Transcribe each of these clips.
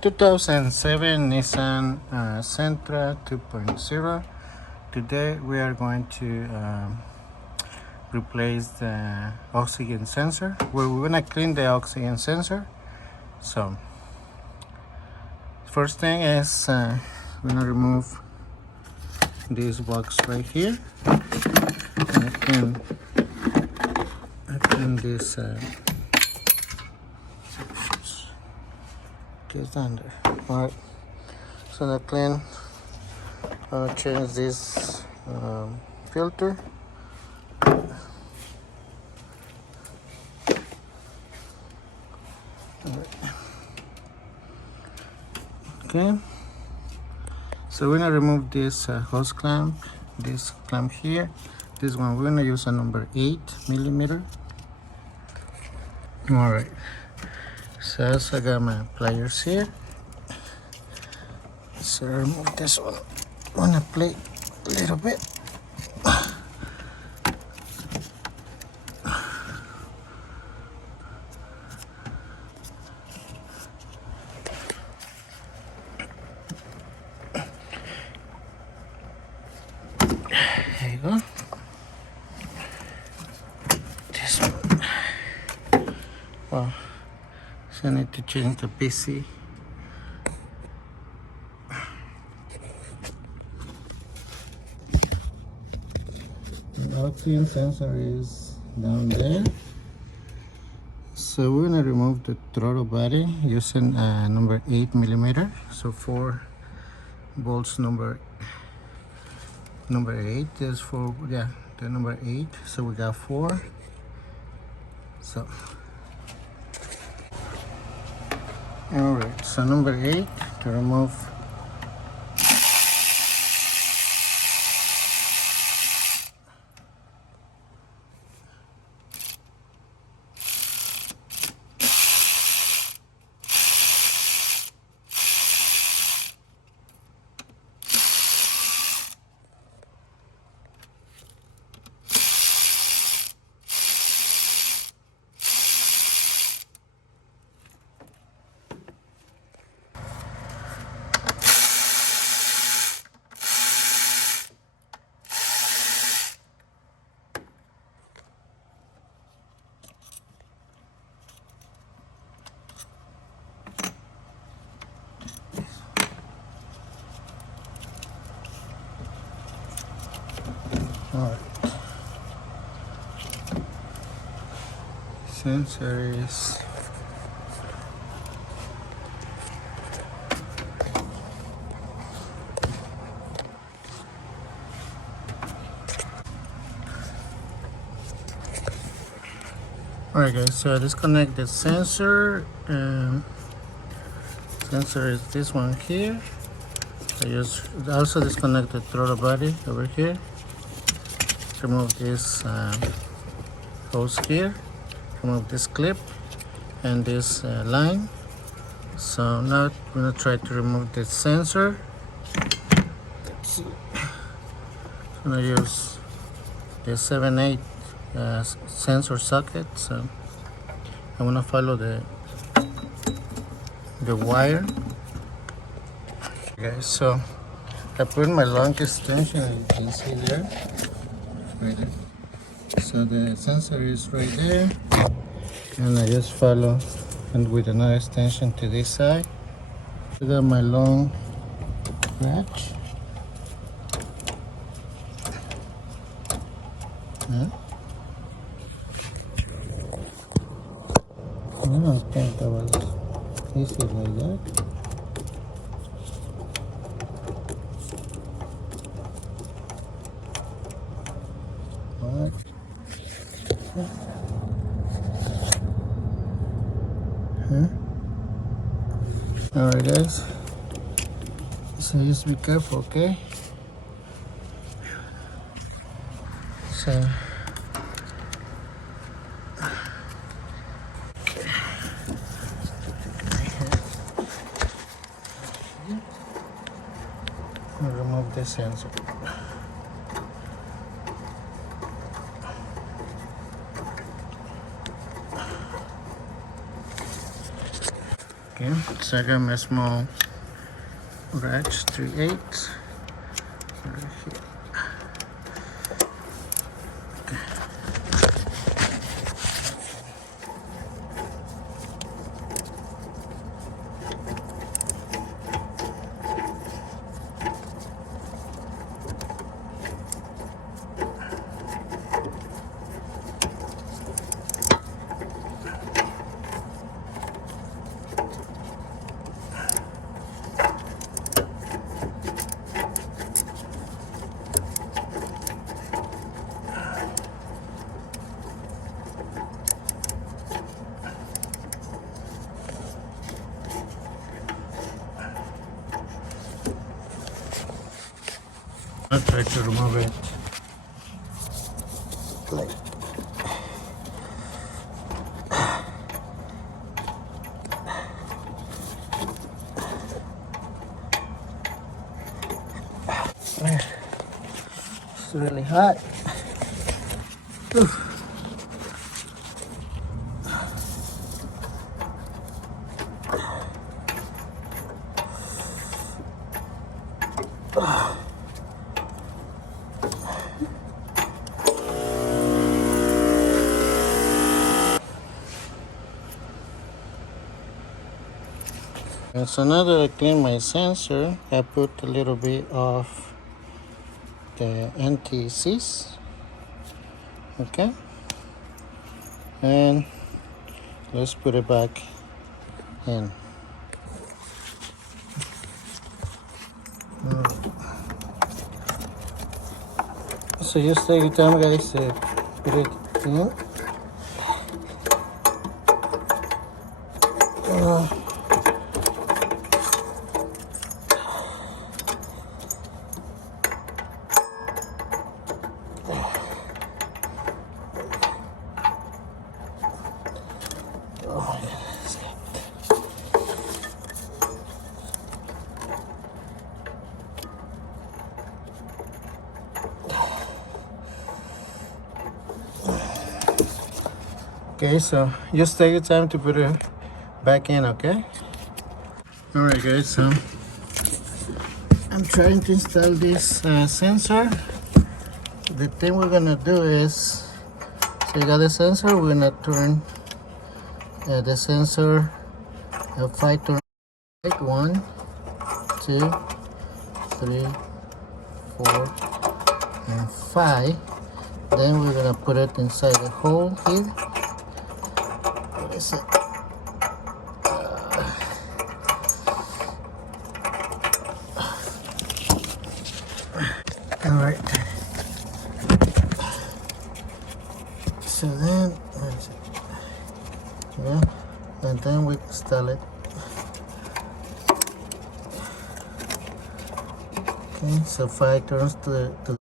2007 Nissan Sentra 2.0. Today we are going to replace the oxygen sensor. We're gonna clean the oxygen sensor. So first thing is we're gonna remove this box right here. I can this gets under. Alright, so to clean, I'm gonna change this filter. Okay, so we're gonna remove this hose clamp, this clamp here. This one we're gonna use a number 8mm. All right, so I also got my pliers here. So remove this one. I'm gonna play a little bit. There you go. This one. Well, so I need to change the PC. The oxygen sensor is down there. So we're gonna remove the throttle body using number 8mm. So 4 bolts number 8 is for, yeah, the number 8. So we got 4. So all right, so number 8 to remove. All right, sensor is all right, guys. So I disconnect the sensor. Sensor is this one here. I also disconnect the throttle body over here. Remove this hose here, remove this clip and this line. So now I'm gonna try to remove the sensor. Let's see. I'm gonna use the 7/8 sensor socket. So I'm gonna follow the wire. Okay, so I put my long extension, as you can see there. Right there. So the sensor is right there, and I just follow and with another extension to this side. I got my long ratchet. I don't think that was easy like that. Alright. Alright, guys. So just be careful, okay? So I'll remove the sensor. Okay, so I got my small wrench 3/8 right here. I'll try to remove it. Like, it's really hot. Oof. And so now that I clean my sensor, I put a little bit of the NTCs, okay, and let's put it back in. So just take your time, guys, to put it in. Okay, so just take your time to put it back in, okay? Alright guys, so I'm trying to install this sensor. The thing we're gonna do is, so you got the sensor, we're gonna turn the sensor 5 to right. 1, 2, 3, 4, and 5. Then we're gonna put it inside the hole here. What is it? All right. So then, where is it? Yeah, and then we install it. Okay, so 5 turns to the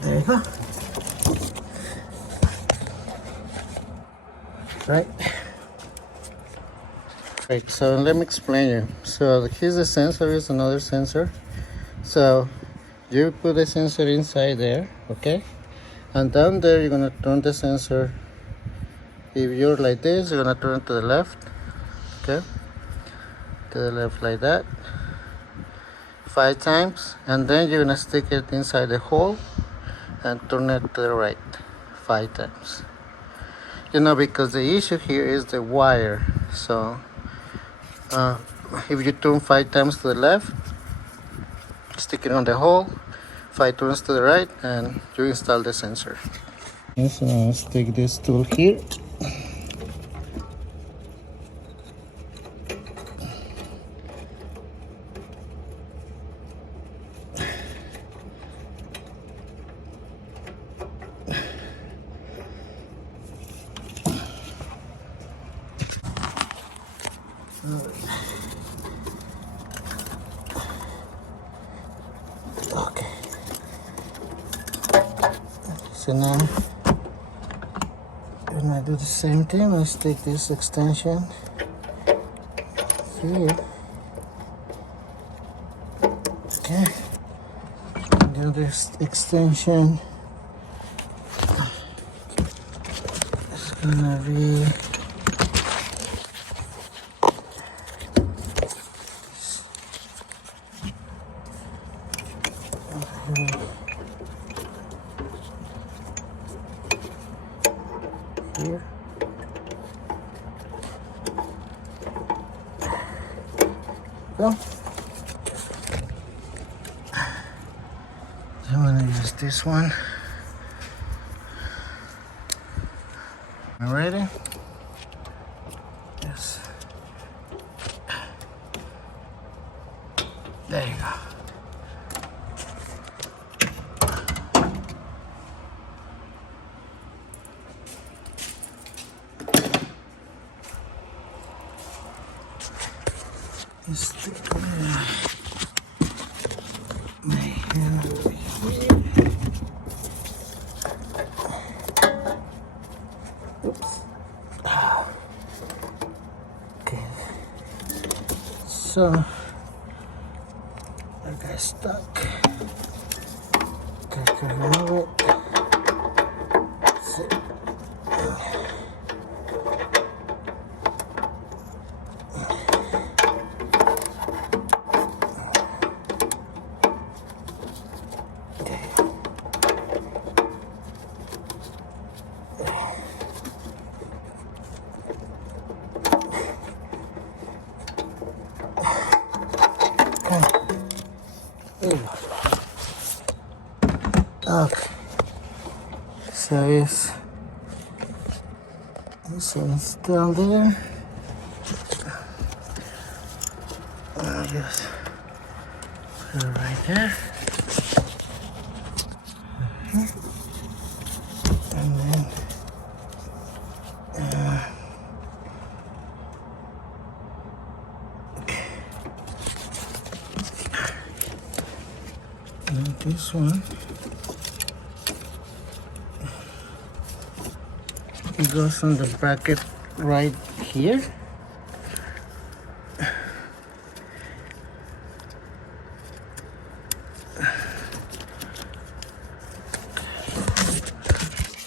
there you go. Right. Right, so let me explain you. So here's the sensor, is another sensor. So you put the sensor inside there, okay? And down there you're gonna turn the sensor. If you're like this, you're gonna turn it to the left, okay? To the left like that. 5 times, and then you're gonna stick it inside the hole and turn it to the right 5 times. You know, because the issue here is the wire. So if you turn 5 times to the left, stick it on the hole, 5 turns to the right, and you install the sensor. Okay, so let's take this tool here. Okay. So now we're gonna do the same thing. Let's take this extension here. Okay. The other extension. Let's gonna be here. Go. I'm gonna use this one. Ready? Yes. There you go. Stick my hand over here. Oops. Okay. So I got stuck. Got to remove it. That's it. There you go. Okay. So this one's still there. I'll just put it right there. And then and this one, it goes on the bracket right here.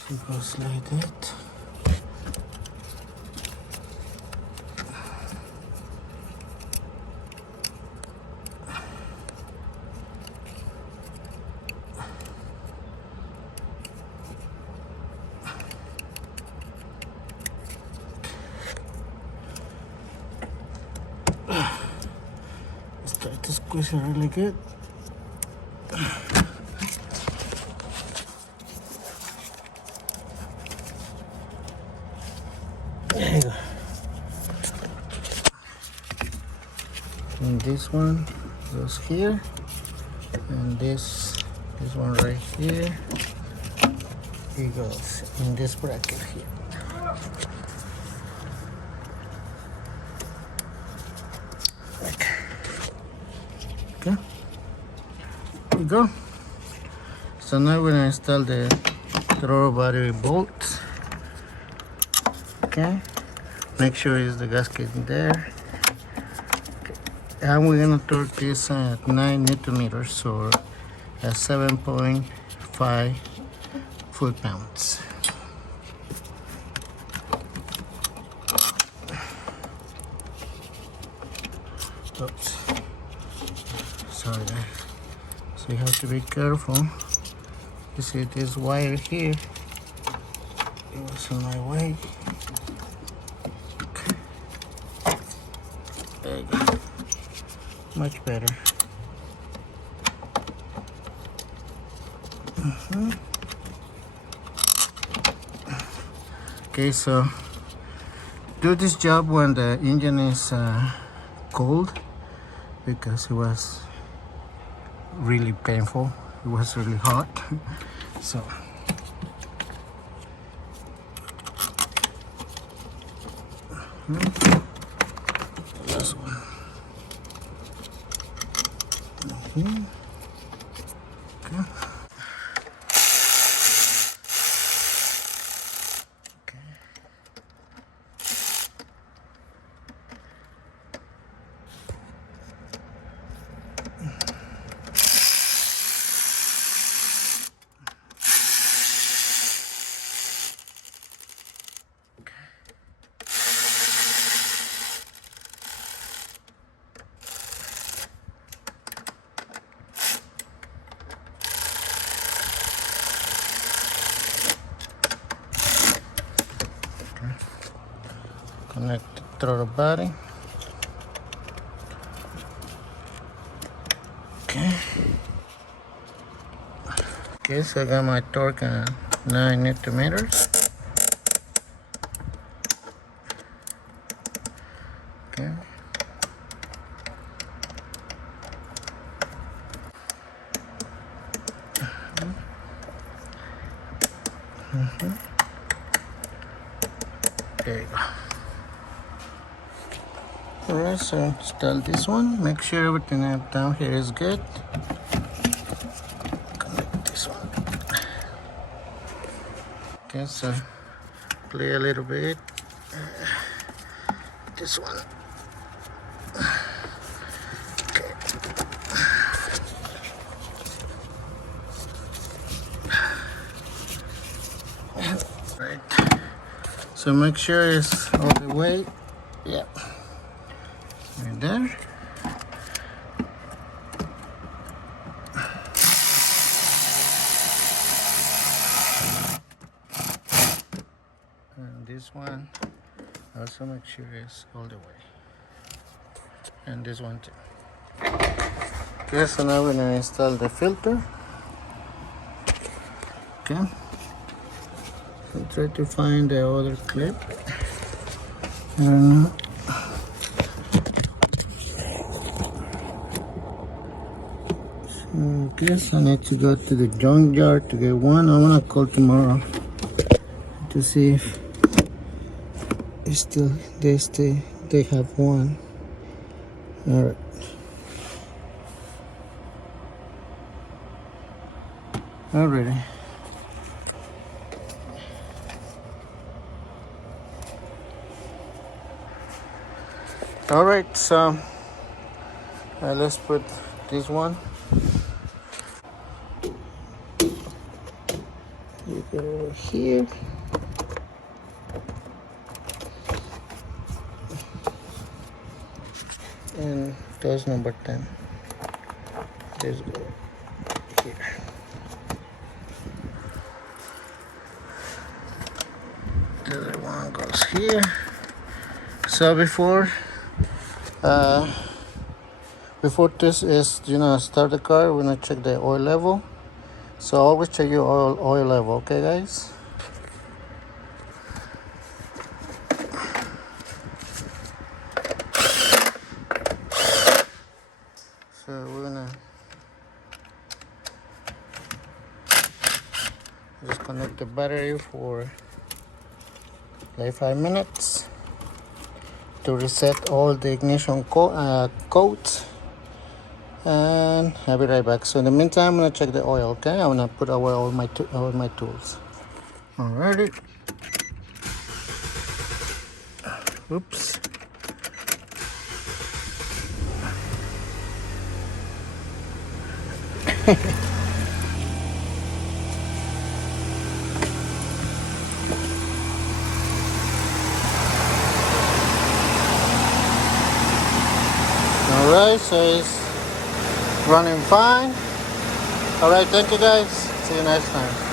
It goes like that. Let's try to squeeze it really good. There you go. And this one goes here, and this one right here, it goes in this bracket here. Okay. There you go. So now we're gonna install the throttle battery bolt. Okay. Make sure it's the gasket in there. Okay. And we're gonna torque this at 9 Newton meters or at 7.5 foot-pounds. Oops. Sorry guys. So you have to be careful. You see this wire here, it was in my way. Okay. There you go. Much better. Okay, so do this job when the engine is cold, because it was really painful. It was really hot. So last one. Okay. Connect the throttle body. Okay, so I got my torque at 9 Newton meters. Okay. There you go. Alright, so install this one. Make sure everything down here is good. Connect this one. Okay, so play a little bit. This one. Okay. Right. So make sure it's all the way. Yeah. Right there. And this one also make sure it's all the way. And this one too. Okay, so now we're gonna install the filter. Okay. So try to find the other clip. I don't know. I guess I need to go to the junkyard to get one. I'm gonna call tomorrow to see if it's still they have one. All right. Already. All right. So let's put this one. You go over here. And that's number 10. Let's go here. The other one goes here. So before this is start the car, we're gonna check the oil level. So always check your oil level, okay guys? So we're gonna just connect the battery for like 5 minutes to reset all the ignition codes, and I'll be right back. So in the meantime, I'm gonna check the oil. Okay, I'm gonna put away all my tools. Alrighty. Oops. Alright, so it's running fine. Alright, thank you guys. See you next time.